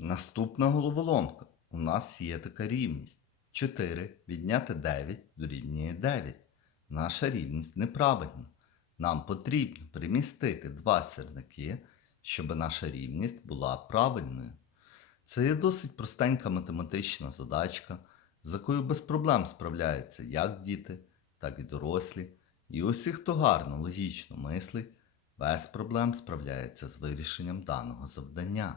Наступна головоломка. У нас є така рівність. 4 відняти 9 дорівнює 9. Наша рівність неправильна. Нам потрібно примістити два сірники, щоб наша рівність була правильною. Це є досить простенька математична задачка, з якою без проблем справляються як діти, так і дорослі. І усі, хто гарно логічно мислить, без проблем справляється з вирішенням даного завдання.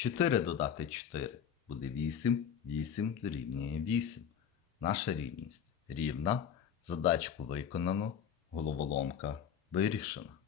4 додати 4 буде 8, 8 дорівнює 8. Наша рівність рівна. Задачку виконано, головоломка вирішена.